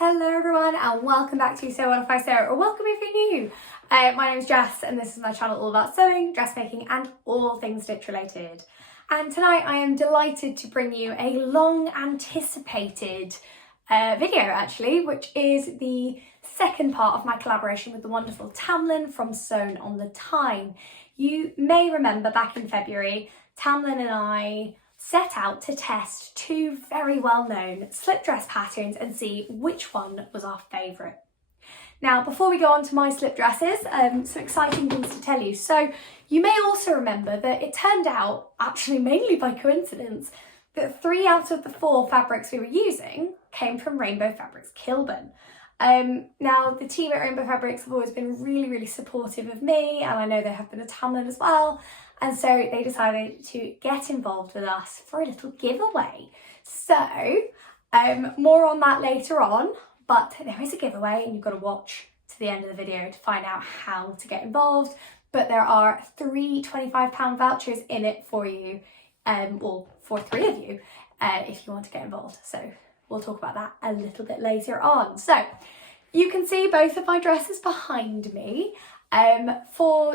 Hello everyone and welcome back to Sewn by Sarah, or welcome if you're new. My name is Jess and this is my channel all about sewing, dressmaking and all things stitch related. And tonight I am delighted to bring you a long anticipated video actually, which is the second part of my collaboration with the wonderful Tamlyn from Sewn on the Tyne. You may remember back in February, Tamlyn and I set out to test two very well-known slip dress patterns and see which one was our favourite. Now, before we go on to my slip dresses, some exciting things to tell you. So you may also remember that it turned out, actually mainly by coincidence, that 3 out of the 4 fabrics we were using came from Rainbow Fabrics Kilburn. Now, the team at Rainbow Fabrics have always been really supportive of me, and I know they have been at Tamlyn as well. And so they decided to get involved with us for a little giveaway. So more on that later on, but there is a giveaway and you've got to watch to the end of the video to find out how to get involved. But there are 3 £25 vouchers in it for you, well, for 3 of you, if you want to get involved. So we'll talk about that a little bit later on. So you can see both of my dresses behind me.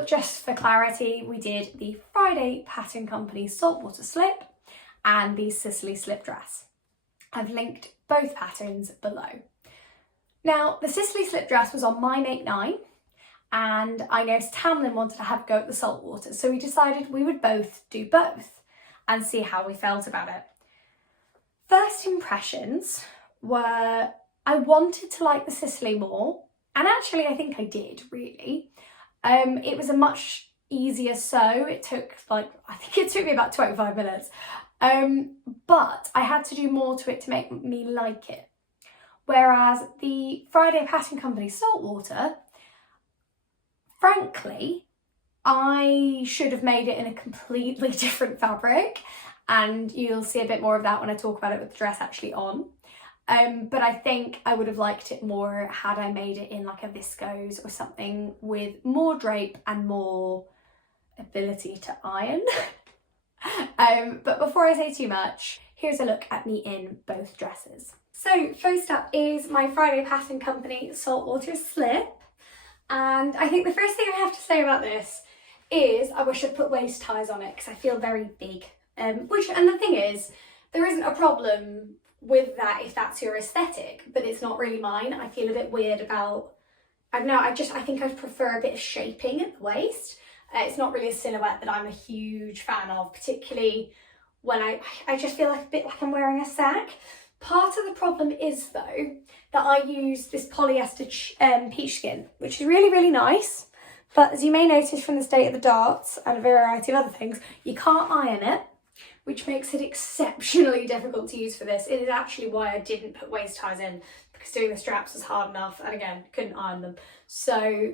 Just for clarity, we did the Friday Pattern Company Saltwater slip and the Sicily slip dress. I've linked both patterns below. Now, the Sicily slip dress was on my make 9 and I noticed Tamlyn wanted to have a go at the Saltwater, so we decided we would both do both and see how we felt about it. First impressions were I wanted to like the Sicily more, and actually I think I did really. It was a much easier sew. It took I think it took me about 25 minutes. But I had to do more to it to make me like it. Whereas the Friday Pattern Company Saltwater, frankly, I should have made it in a completely different fabric, and you'll see a bit more of that when I talk about it with the dress actually on. But I think I would have liked it more had I made it in like a viscose or something with more drape and more ability to iron. But before I say too much, here's a look at me in both dresses. So first up is my Friday Pattern Company Saltwater slip. And I think the first thing I have to say about this is I wish I'd put waist ties on it because I feel very big. And the thing is, there isn't a problem with that if that's your aesthetic, but it's not really mine. I feel a bit weird about, I don't know, I think I'd prefer a bit of shaping at the waist. It's not really a silhouette that I'm a huge fan of, particularly when I just feel like a bit like I'm wearing a sack. Part of the problem is though that I use this polyester peach skin, which is really nice, but as you may notice from the state of the darts and a variety of other things, you can't iron it, which makes it exceptionally difficult to use for this. It is actually why I didn't put waist ties in, because doing the straps was hard enough, and again, couldn't iron them. So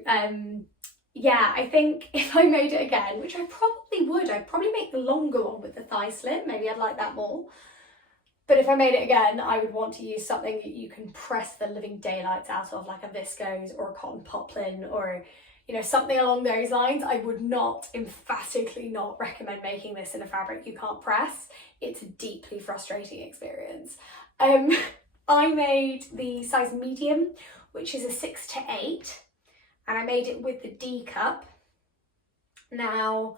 yeah, I think if I made it again, which I probably would, I'd probably make the longer one with the thigh slit, maybe I'd like that more. But if I made it again, I would want to use something that you can press the living daylights out of, like a viscose or a cotton poplin, or you know, something along those lines. I would not, emphatically not recommend making this in a fabric you can't press. It's a deeply frustrating experience. I made the size medium, which is a 6 to 8, and I made it with the D cup. Now,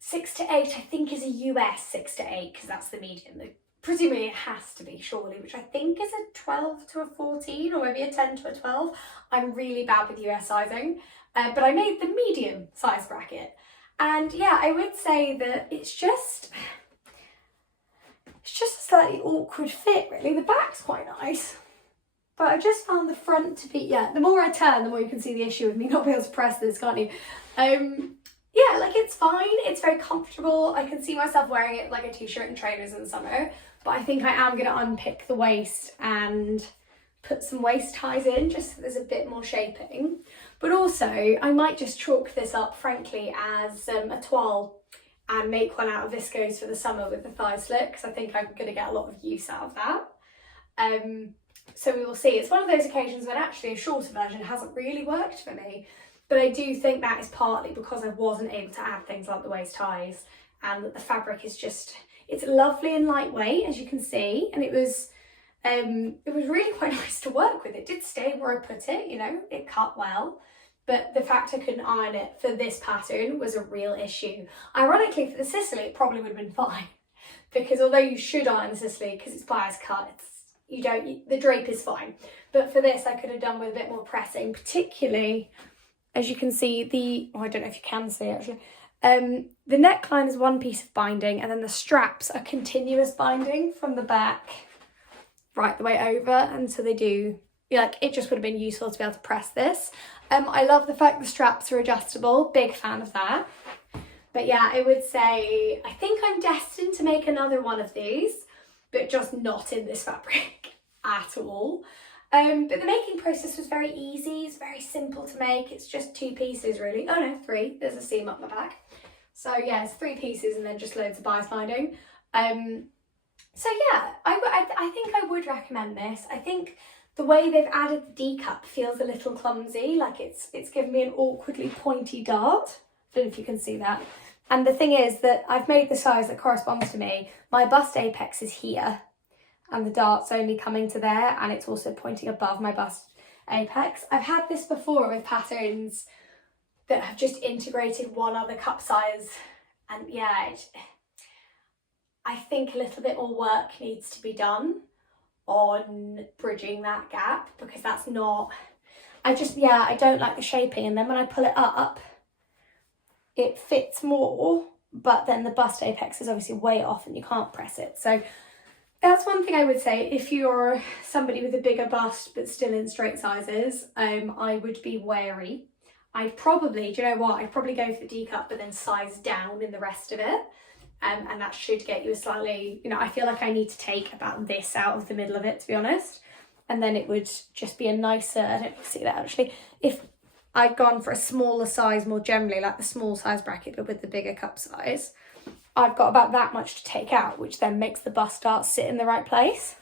6 to 8 I think is a US 6 to 8, because that's the medium. Presumably it has to be, surely, which I think is a 12 to a 14, or maybe a 10 to a 12. I'm really bad with US sizing. But I made the medium size bracket, and yeah, I would say that it's just a slightly awkward fit really. The back's quite nice, but I just found the front to be, yeah, the more I turn, the more you can see the issue with me not being able to press this, can't you? Yeah, like it's fine, it's very comfortable. I can see myself wearing it like a t-shirt and trainers in the summer, but I think I am going to unpick the waist and put some waist ties in just so there's a bit more shaping. But also I might just chalk this up frankly as a toile and make one out of viscose for the summer with the thigh slit, because I think I'm going to get a lot of use out of that. So we will see. It's one of those occasions when actually a shorter version hasn't really worked for me, but I do think that is partly because I wasn't able to add things like the waist ties, and that the fabric is just, it's lovely and lightweight as you can see, and it was It was really quite nice to work with. It did stay where I put it, you know, it cut well. But the fact I couldn't iron it for this pattern was a real issue. Ironically, for the Sicily, it probably would have been fine. Because although you should iron the Sicily, because it's bias cut, the drape is fine. But for this, I could have done with a bit more pressing, particularly, as you can see, I don't know if you can see actually, the neckline is one piece of binding, and then the straps are continuous binding from the back right the way over, and so they do, like, it just would have been useful to be able to press this. I love the fact the straps are adjustable, big fan of that. But yeah, I would say I think I'm destined to make another one of these, but just not in this fabric at all. But the making process was very easy, it's very simple to make. It's just 2 pieces really. Oh no, 3, there's a seam up my back. So yeah, it's 3 pieces and then just loads of bias binding. So yeah, I think I would recommend this. I think the way they've added the D-cup feels a little clumsy, like it's given me an awkwardly pointy dart. I don't know if you can see that. And the thing is that I've made the size that corresponds to me. My bust apex is here and the dart's only coming to there, and it's also pointing above my bust apex. I've had this before with patterns that have just integrated one other cup size, and yeah, I think a little bit more work needs to be done on bridging that gap, because that's not, I don't like the shaping, and then when I pull it up, it fits more, but then the bust apex is obviously way off and you can't press it. So that's one thing I would say. If you're somebody with a bigger bust but still in straight sizes, I would be wary. I'd probably, do you know what, I'd probably go for the D-cup but then size down in the rest of it. And that should get you a slightly, you know, I feel like I need to take about this out of the middle of it, to be honest. And then it would just be a nicer, I don't know if you see that actually, if I'd gone for a smaller size more generally, like the small size bracket, but with the bigger cup size, I've got about that much to take out, which then makes the bust dart sit in the right place.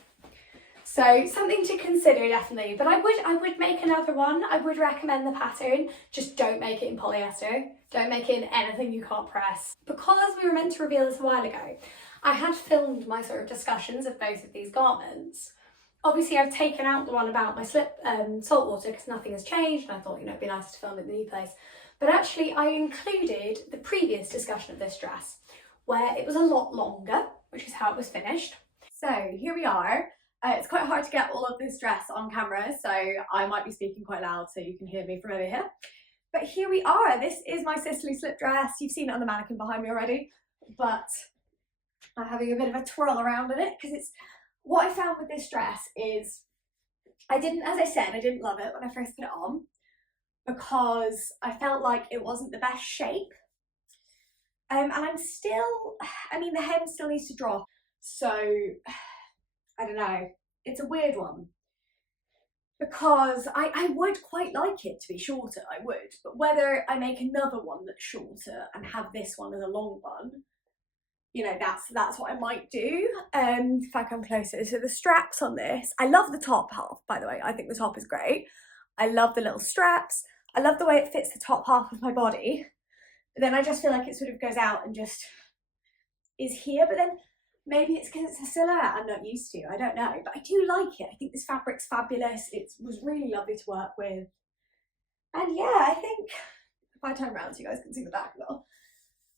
So something to consider, definitely. But I would make another one. I would recommend the pattern. Just don't make it in polyester. Don't make it in anything you can't press. Because we were meant to reveal this a while ago, I had filmed my sort of discussions of both of these garments. Obviously, I've taken out the one about my saltwater because nothing has changed, and I thought, you know, it'd be nice to film it in the new place. But actually, I included the previous discussion of this dress, where it was a lot longer, which is how it was finished. So here we are. It's quite hard to get all of this dress on camera, so I might be speaking quite loud so you can hear me from over here. But here we are. This is my Sicily slip dress. You've seen it on the mannequin behind me already, but I'm having a bit of a twirl around in it because it's, what I found with this dress is, as I said, I didn't love it when I first put it on because I felt like it wasn't the best shape. And I'm still, I mean, the hem still needs to drop. So, I don't know, it's a weird one. Because I would quite like it to be shorter, I would. But whether I make another one that's shorter and have this one as a long one, you know, that's what I might do. If I come closer, so the straps on this, I love the top half, by the way. I think the top is great. I love the little straps. I love the way it fits the top half of my body. But then I just feel like it sort of goes out and just is here. But then maybe it's because it's a silhouette I'm not used to. I don't know, but I do like it. I think this fabric's fabulous. It was really lovely to work with. And yeah, I think if I turn around so you guys can see the back as well.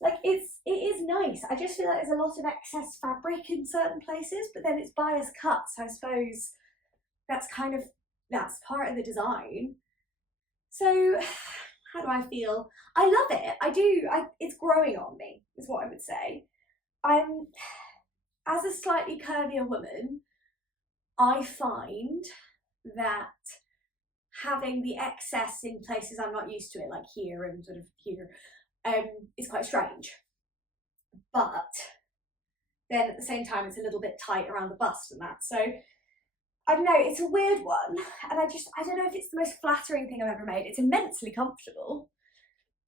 Like it is nice. I just feel like there's a lot of excess fabric in certain places, but then it's bias cut, so I suppose that's part of the design. So how do I feel? I love it. I do. It's growing on me, is what I would say. As a slightly curvier woman, I find that having the excess in places I'm not used to it, like here and sort of here, is quite strange. But then at the same time, it's a little bit tight around the bust and that. So I don't know, it's a weird one. And I don't know if it's the most flattering thing I've ever made. It's immensely comfortable.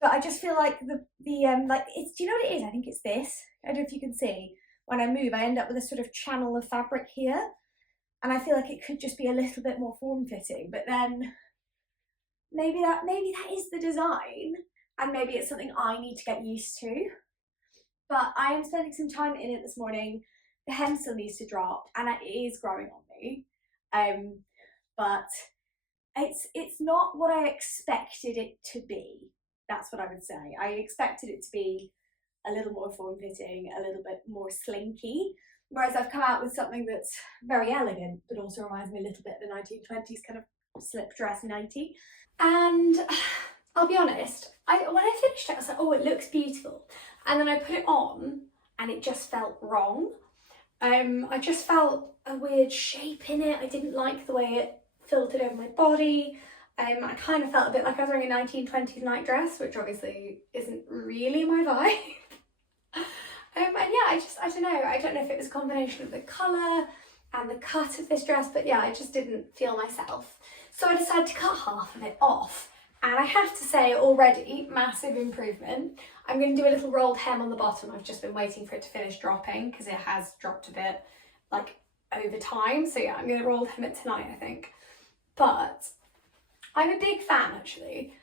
But I just feel like do you know what it is? I think it's this. I don't know if you can see. When I move, I end up with a sort of channel of fabric here. And I feel like it could just be a little bit more form-fitting. But then maybe that is the design. And maybe it's something I need to get used to. But I am spending some time in it this morning. The hem still needs to drop, and it is growing on lovely. But it's not what I expected it to be. That's what I would say. I expected it to be a little more form-fitting, a little bit more slinky, whereas I've come out with something that's very elegant, but also reminds me a little bit of the 1920s kind of slip dress nightie. And I'll be honest, when I finished it, I was like, oh, it looks beautiful. And then I put it on and it just felt wrong. I just felt a weird shape in it. I didn't like the way it filtered over my body. I kind of felt a bit like I was wearing a 1920s nightdress, which obviously isn't really my vibe. And yeah, I don't know. I don't know if it was a combination of the colour and the cut of this dress, but yeah, I just didn't feel myself. So I decided to cut half of it off. And I have to say already, massive improvement. I'm going to do a little rolled hem on the bottom. I've just been waiting for it to finish dropping because it has dropped a bit like over time. So yeah, I'm going to roll hem it tonight, I think. But I'm a big fan actually.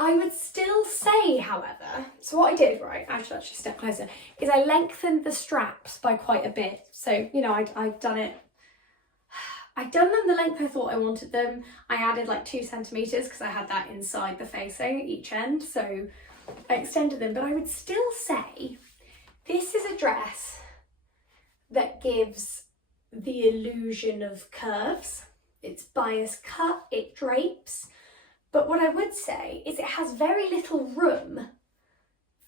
I would still say, however, so what I did, right, actually step closer, is I lengthened the straps by quite a bit. So, you know, I've done them the length I thought I wanted them. I added like 2 centimetres because I had that inside the facing each end. So I extended them, but I would still say this is a dress that gives the illusion of curves. It's bias cut, it drapes. But what I would say is it has very little room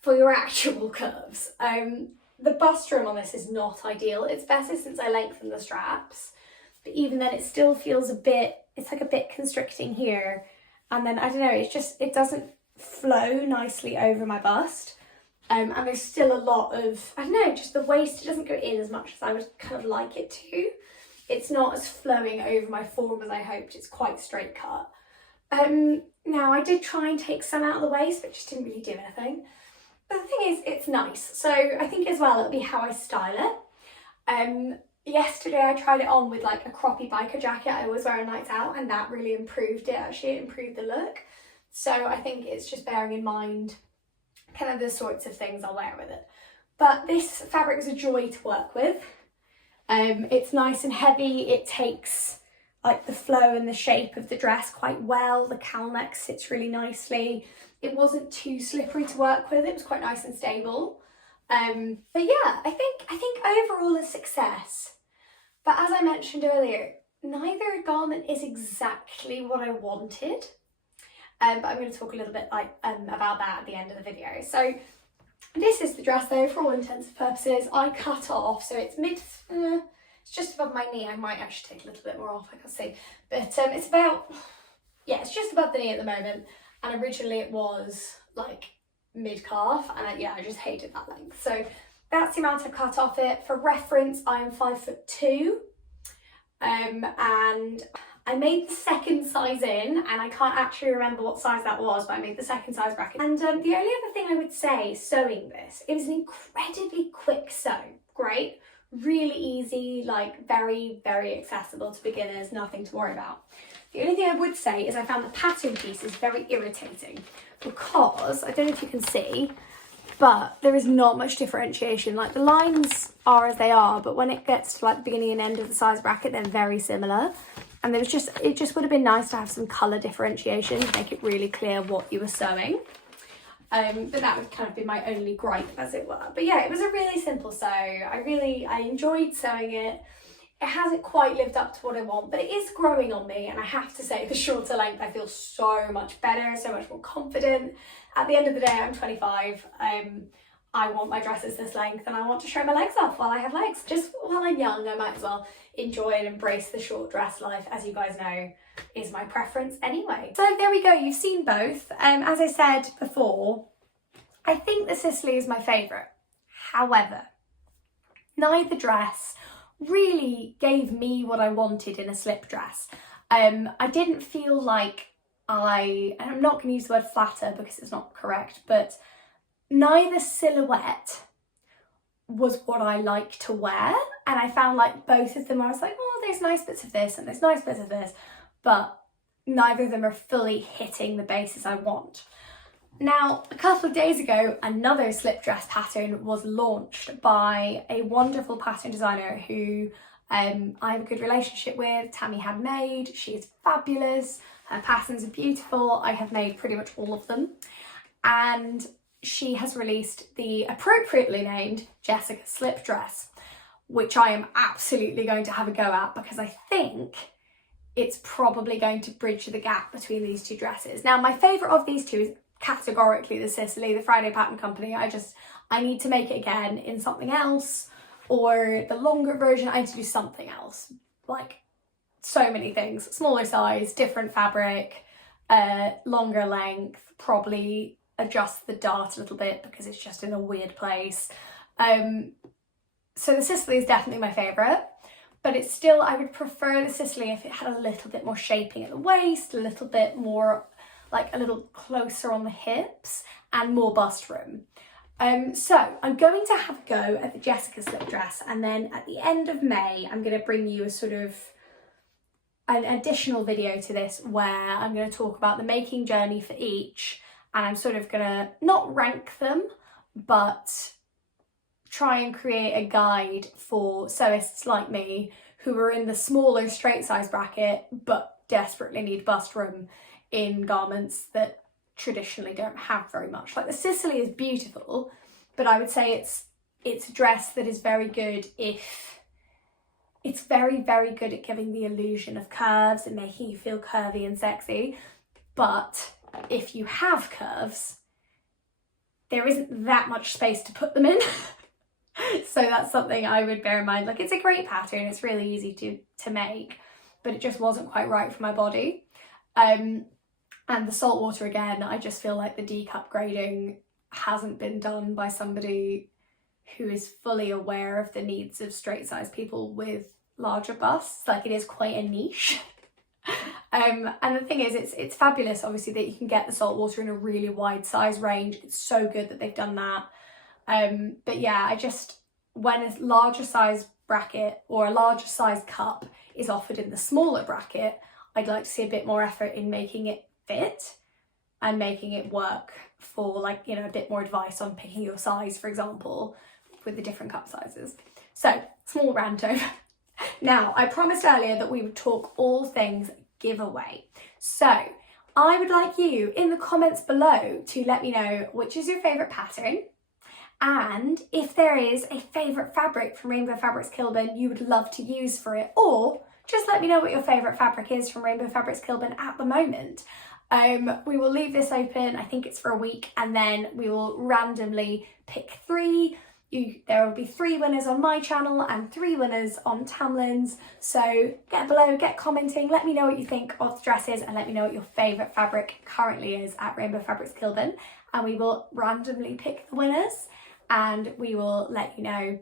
for your actual curves. The bust room on this is not ideal. It's better since I lengthened the straps. But even then it still feels it's like a bit constricting here. And then, I don't know, it doesn't flow nicely over my bust. And there's still a lot of, I don't know, just the waist, it doesn't go in as much as I would kind of like it to. It's not as flowing over my form as I hoped. It's quite straight cut. Now I did try and take some out of the waist, but just didn't really do anything. But the thing is, it's nice. So I think as well, it'll be how I style it. Yesterday I tried it on with like a croppy biker jacket I always wear on nights out, and that really improved it actually. It improved the look. So I think it's just bearing in mind kind of the sorts of things I'll wear with it. But this fabric is a joy to work with. It's nice and heavy. It takes like the flow and the shape of the dress quite well. The cowl neck sits really nicely. It wasn't too slippery to work with. It was quite nice and stable. But yeah, I think overall a success. But as I mentioned earlier, neither garment is exactly what I wanted. But I'm going to talk a little bit about that at the end of the video. So this is the dress though, for all intents and purposes. I cut off, so it's it's just above my knee. I might actually take a little bit more off, I can see. But it's about, yeah, it's just above the knee at the moment. And originally it was like mid-calf, and I just hated that length. So that's the amount I cut off it. For reference, I am 5'2", and I made the second size in, and I can't actually remember what size that was, but I made the second size bracket. And the only other thing I would say sewing this, it was an incredibly quick sew. Great, really easy, like very, very accessible to beginners, nothing to worry about. The only thing I would say is I found the pattern piece is very irritating because, I don't know if you can see, but there is not much differentiation. Like the lines are as they are, but when it gets to like the beginning and end of the size bracket, they're very similar. And it just would have been nice to have some colour differentiation to make it really clear what you were sewing. But that would kind of be my only gripe, as it were. But yeah, it was a really simple sew. I enjoyed sewing it. It hasn't quite lived up to what I want, but it is growing on me. And I have to say, the shorter length, I feel so much better, so much more confident. At the end of the day, I'm 25. I want my dresses this length, and I want to show my legs off while I have legs. Just while I'm young, I might as well enjoy and embrace the short dress life, as you guys know is my preference anyway. So there we go, you've seen both. As I said before, I think the Sicily is my favourite. However, neither dress really gave me what I wanted in a slip dress. I didn't feel like and I'm not going to use the word flatter because it's not correct, but neither silhouette was what I like to wear. And I found like both of them, I was like, oh, there's nice bits of this and there's nice bits of this, but neither of them are fully hitting the bases I want. Now, a couple of days ago, another slip dress pattern was launched by a wonderful pattern designer who I have a good relationship with. Tammy Handmade, she is fabulous, her patterns are beautiful, I have made pretty much all of them, and she has released the appropriately named Jessica slip dress, which I am absolutely going to have a go at because I think it's probably going to bridge the gap between these two dresses. Now, my favourite of these two is categorically the Sicily, the Friday Pattern Company. I need to make it again in something else, or the longer version, I need to do something else. Like, so many things. Smaller size, different fabric, longer length, probably adjust the dart a little bit because it's just in a weird place. So the Sicily is definitely my favourite, but it's still, I would prefer the Sicily if it had a little bit more shaping at the waist, a little bit more, like a little closer on the hips and more bust room. So I'm going to have a go at the Jessica slip dress, and then at the end of May, I'm going to bring you a sort of an additional video to this where I'm going to talk about the making journey for each, and I'm sort of going to not rank them, but try and create a guide for sewists like me who are in the smaller straight size bracket but desperately need bust room in garments that traditionally don't have very much. Like the Sicily is beautiful, but I would say it's a dress that is very good if it's very, very good at giving the illusion of curves and making you feel curvy and sexy. But if you have curves, there isn't that much space to put them in. So that's something I would bear in mind. Like, it's a great pattern, it's really easy to make, but it just wasn't quite right for my body. And the Saltwater, again, I just feel like the decup grading hasn't been done by somebody who is fully aware of the needs of straight size people with larger busts. Like, it is quite a niche. And the thing is, it's fabulous, obviously, that you can get the Saltwater in a really wide size range. It's so good that they've done that. But yeah, when a larger size bracket or a larger size cup is offered in the smaller bracket, I'd like to see a bit more effort in making it fit and making it work for, like, you know, a bit more advice on picking your size, for example, with the different cup sizes. So, small rant over. Now, I promised earlier that we would talk all things giveaway. So, I would like you in the comments below to let me know which is your favourite pattern, and if there is a favourite fabric from Rainbow Fabrics Kilburn you would love to use for it, or just let me know what your favourite fabric is from Rainbow Fabrics Kilburn at the moment. We will leave this open, I think it's for a week, and then we will randomly pick 3. There will be 3 winners on my channel and 3 winners on Tamlyn's. So get below, get commenting, let me know what you think of the dresses, and let me know what your favourite fabric currently is at Rainbow Fabrics Kilburn, and we will randomly pick the winners and we will let you know.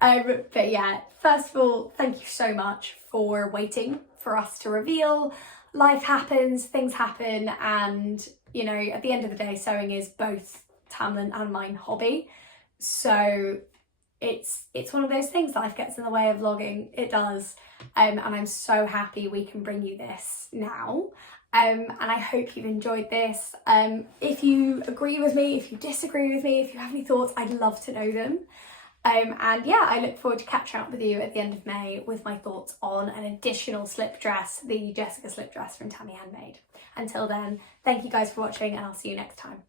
But yeah, first of all, thank you so much for waiting for us to reveal. Life happens, things happen, and you know, at the end of the day, sewing is both Tamlyn and mine hobby. So it's one of those things, life gets in the way of vlogging, it does. And I'm so happy we can bring you this now. And I hope you've enjoyed this. If you agree with me, if you disagree with me, if you have any thoughts, I'd love to know them. And yeah, I look forward to catching up with you at the end of May with my thoughts on an additional slip dress, the Jessica slip dress from Tammy Handmade. Until then, thank you guys for watching, and I'll see you next time.